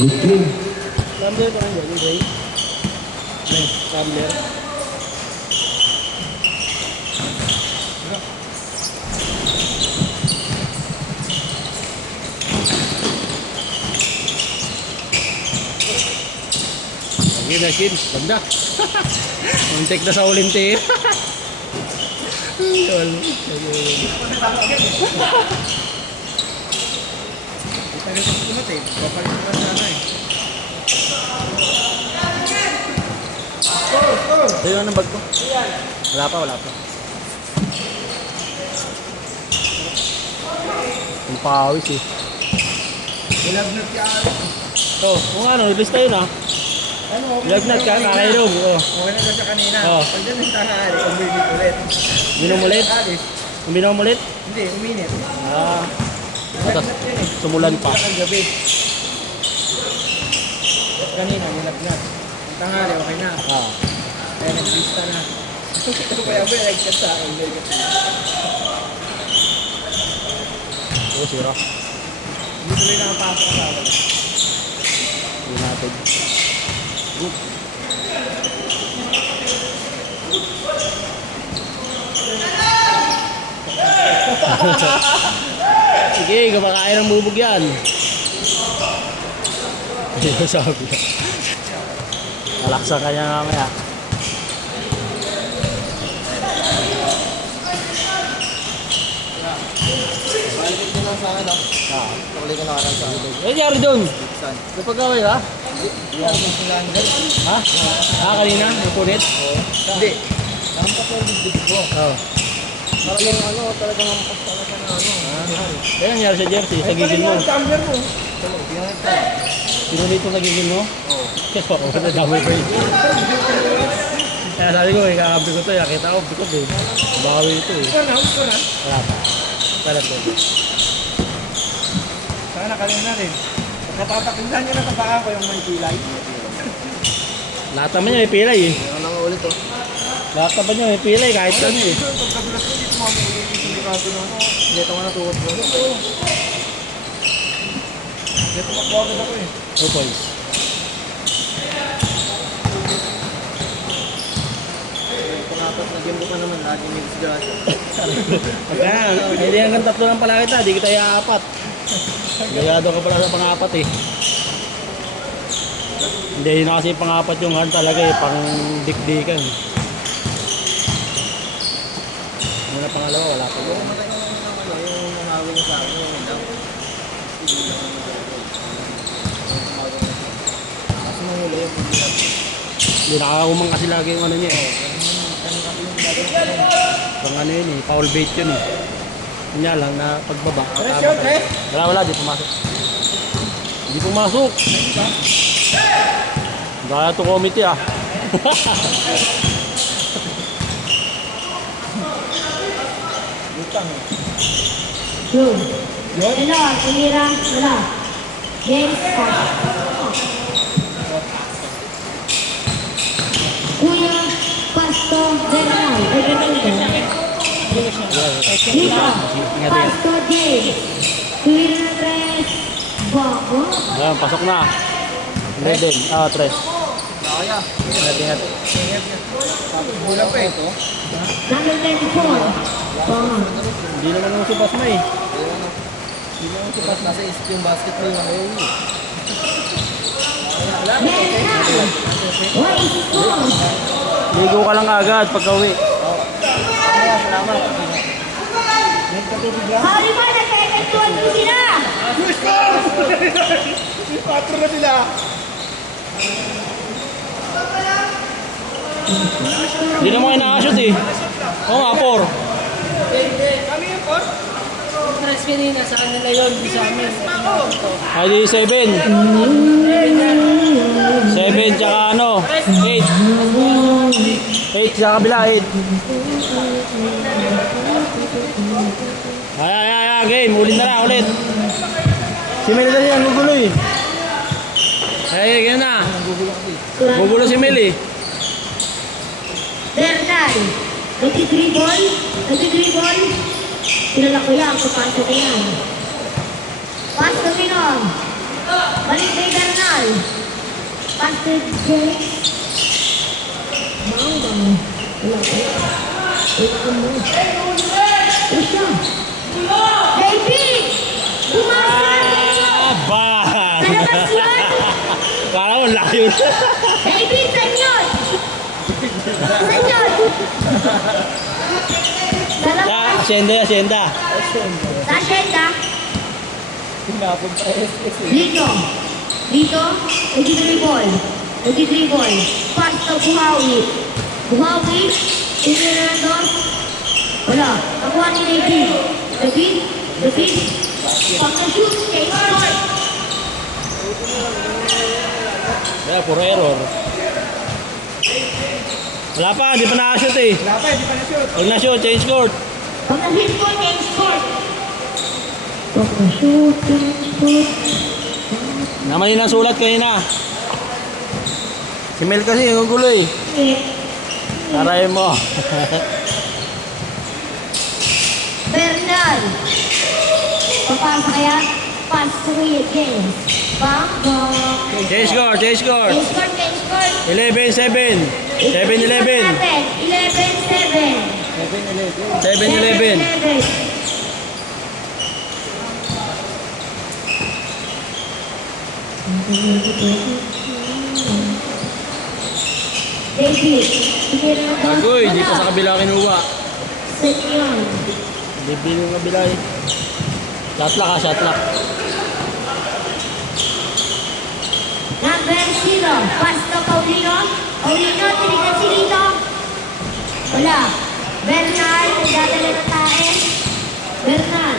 Tumbler pa nandiyan, yung Ray. Tumbler. Lagi, ganda. Muntik na sa Olympic. Sa'yo ang bag ko? Wala pa. Ang pawis eh. Ilagnat ka ari. Oh, kung ano, release tayo na. Ano? Ilagnat ka, nakailog. Oh. Okay na siya kanina. Oh. Pag dyan yung tanghali, uminit ulit. Uminom ulit? Uminom ulit? Hindi, uminit. Ah. Tapos, sumulan pa. Ang gabi. Kanina, nilagnat. Ang tanghali, okay na. Ah. Kaya nag-vista na. Ito kaya ba, nag-chat sa akin. Oh, sira. Hindi tuloy nakapasok sa akin. United. Sige, kumakain ng bubog yan. Hindi ko sabi. Malaksan ka niya mamaya. Balik din lang sa akin, no? Tuloy ko na karan sa akin. Eh, nangyari doon? Kapag gawin ha? Hindi ako sila hanggang. Ha? Ah, kanina? Napunit? Hindi. Ang papel ko. Oo. Talagang ano, talagang mampas talaga na ano. Eh, nangyari sa jersey, sa gigil mo. Tumbler mo. Sino dito sa gigil mo? Oo. Oo, nadamay pa yun. Kaya sabi ko, ikakabi ko to, nakita ko, bikod eh. Bawi ito eh. Ito na. Wala pa. Wala po. Sana kanina rin. Pagkatatakilhan nyo na tapakan ko yung may pilay. Lahat naman niya may pilay eh. Ano nga ulit to? Lahat naman niya may pilay kahit ano eh. Pagkadulas ko dito mga ulit yung likado na ano. Dito nga natuot ko. Dito magwagad ako eh. Oh boys. Pangapat na game ko pa naman. Lagi may disgrasya. Pagka, hindi hanggang 3 lang pala kita, di kita i-apat. Gayado ka pala sa pangapat eh. Hindi na kasi pangapat yung hand talaga eh, pang dikdikan. Muna pangalawa, wala pa. Kung matay ko naman ng ano, yung umawin niya sa akin, yung daw. Kasi mahuli yung pagbilang. Hindi nakakumang kasi lagi yung ano niya eh. Pang ano yun eh, foul bait yun eh. Kanya lang na pagbaba. Wala, di pumasok. Hindi pumasok. Gaya to committee ah. Butang eh. Yun. Hello, tumira. Wala. James Kuya Pasto General. Dito. Pasto James. Kuya Tres. Bago. Ayan, pasok na. Hindi din. Ah, 3. Nakaya. Ingat. Tapos bulan pa ito. Number 24. Bago. Hindi naman naman si Pasma eh. Hindi naman si Pat nasa isip yung basketball na ngayon. What is score? Ligo ka lang agad pagka uwi. Kaya, salamat. Nagkatubig lang. Sorry mo, nagkakatuan mo sila. Score! 4 na sila. Hindi naman kayo nakashoot eh. Oo nga, 4. Kami yung 4. Press kanina, sa kanila yun, di sa amin. Ay, di 7. 7 tsaka ano, 8. 8 sa kabila, 8. Ay, game. Ulit na lang, ulit. Si Mel kasi ang gugulo eh. Ay, ganyan na. Gugulo si Mel eh. Bernal. 23 ball. 23 ball. Kilala ko yan. Kapasok ko yan. Pass to Minon. Balik kay Bernal. Pass to James. Bang. Wala. Isa. David! Bumasa! Bang! Kalabas yun! Kala mo layo na. David, sanyod! Sanyod! Kalabas! Asyenda. Sa asyenda. Pinapag pa SS. Dito, nag-dribble. Pass to Buhawi, Fernando. Wala, nakuha ni David. Pagka-shoot, change court. Kaya, puro error. Wala pa, di pa nakashoot eh. Huwag na shoot, change court. Pagka-hit court, change court. Pagka-shoot, change court. Naman yun ang sulat kanina. Si Mel kasi, yung gulo eh. Taray mo. Bernal. Papasa kaya? Pass to Kuya James. Bang. Change court. Change court. 11-7. 7-11. 7-11. David, Agoy, di pa sa kabila kinuha. set yun. Bibili yung kabila eh. Shot lock. Number 0, pass to Paulino, tinignan si Lito. Wala. Bernal, nagdadala ng tae. Bernal.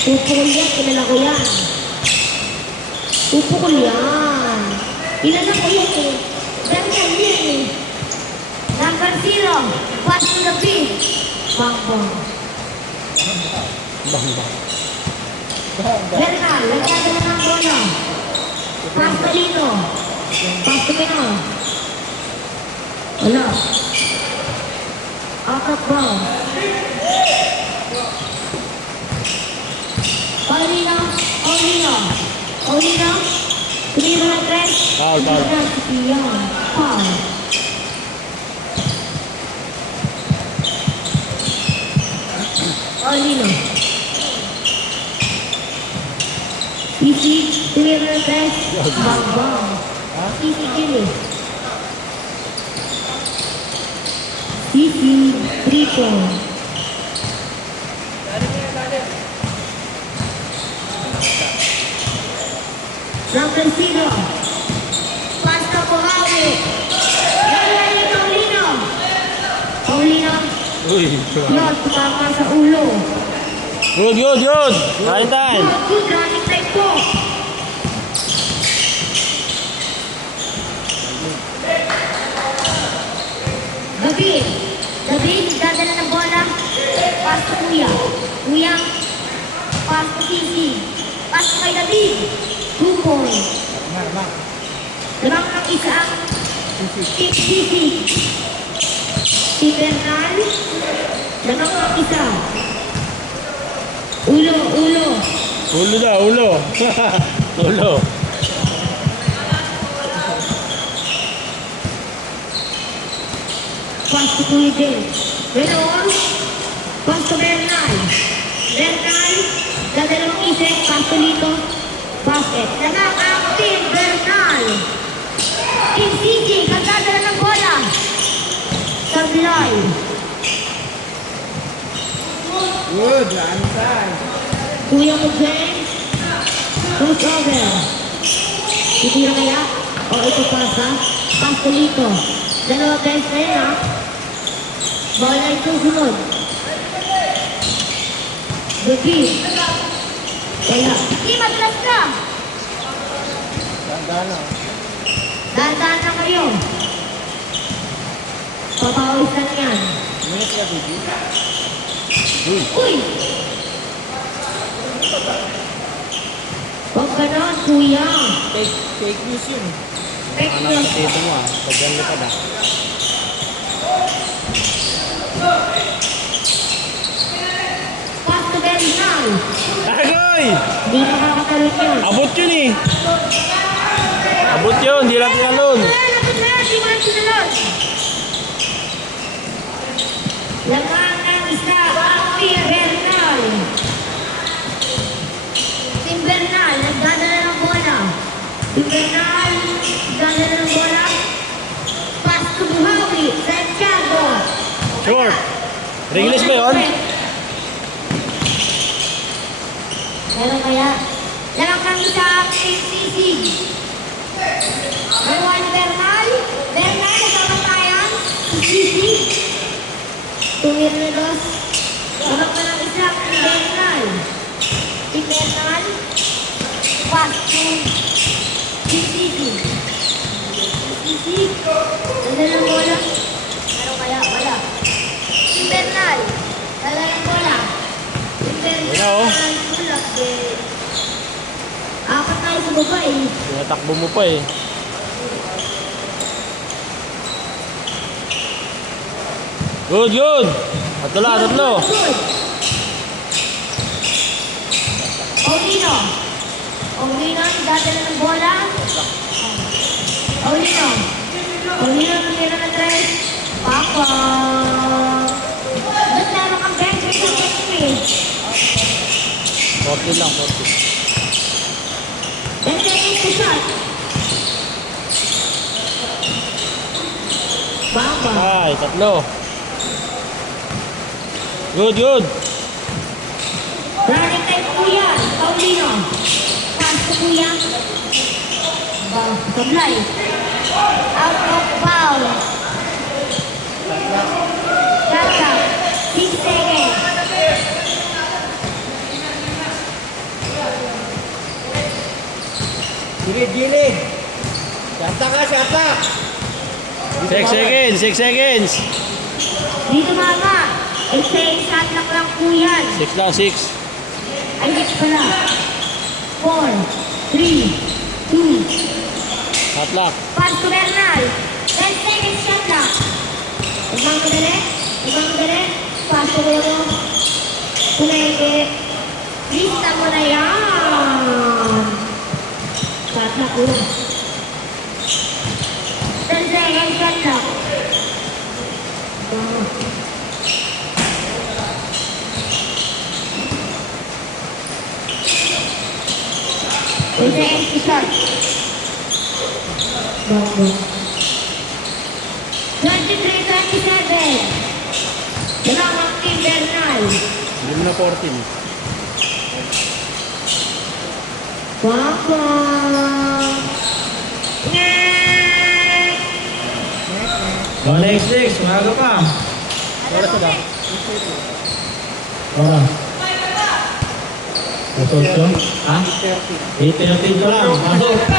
Pupukul yan, kilala ko yan. Pupukul yan. Kilala ko yan eh. Bernal yan eh. Number 0, pass to the pitch. Bang. Bernal, nagdadala ng bola. Pass to Lito. Pass to Pino. Wala. Out of bounds. Paulino. Clear na tres. Foul. Foul. Paulino. Easy. Clear na tres. Bang. Easy Jimmy. Easy. 3 points. Number 0. Pass to Buhawi. Nalala Paulino. Uy. Yun, tumama sa ulo. Good. Right time. Good, running time po. David, dadala ng bola. Pass to Kuya. Pass to Sisi. Pass to kay David. 2 points. Lamang ng isa ang Sisi. Si Bernal. Lamang ng isa. Ulo. Ulo. Pass to Kuya James. Ganon. Pass to Bernal. Dadalawang isip. Pass to Lito. Basket. Nag-active Bernal. Team CJ. Magdadala ng bola. Sablay. Good, answer. Kuya mo James. Crossover. Titira kaya? O ito pasa? Pass to Lito. Dalawa guys na yun ha. Bola ito sunod. David. Kaya. Hindi, matras ka. Dahan-dahan na kayo. Papawisan yan. Uy! Huwag ganon, kuya. Fake news yun. Fake Anak news. sa tito mo ah. Pagyan ka na. Pass to Bernal. Agoy! Hindi makakatalon yun. Abot yun eh. Abot yun, di lang tinalon. Lapit na, di mo lang sinalon. Laman ng isa, ang Team Bernal. Team Bernal, nagdadala ng bola. Team Bernal, nagdadala ng bola. Pass to Buhawi, Santiago. Short. Ringless ba yun? Pero kaya, lang kami sa KCC. Juan Bernal, Bernal, nagkamatayan. KCC. Tumir na dos. Labang ka ng isa, Bernal. Si Bernal, pass to KCC. KCC, dala ng bola. Pero kaya, wala. Si Bernal, dala ng bola. Si Bernal, Wala, oh. tulak eh. Apat tayo sa baba eh. Tinatakbo mo pa eh. Good, good. Tatlo. Good. Paulino. Paulino, dadala ng bola. Paulino. Paulino, tumira na tres. Papa. Ba't meron kang bench sa team eh? 40 lang, 40. 10 seconds to shot. Bamba. Ay, tatlo. Good, good. Running time Kuya. Paulino. Pass to Kuya. Sablay. Out of bounds. Shot up. 6 seconds. Gilid. Shata ka, shata. 6 seconds. Dito mama. Isa shot lang Kuya. 6 lang, 6. Ay, hindi pala. 4, 3, 2. Shot lock. Pass to Bernal. 10 seconds shot clock. Ibang madali. Pass to Kuya mo. Kumeke. Lista mo na yan. Shot clock Kuya. 10 seconds shot clock. Seconds to shot. 23-27. Dalawang Team Bernal. Hindi mo na 14. Papa. Next. Umaga pa. Oras na ba? Oras. Ha? 8:30 lang. Pasok.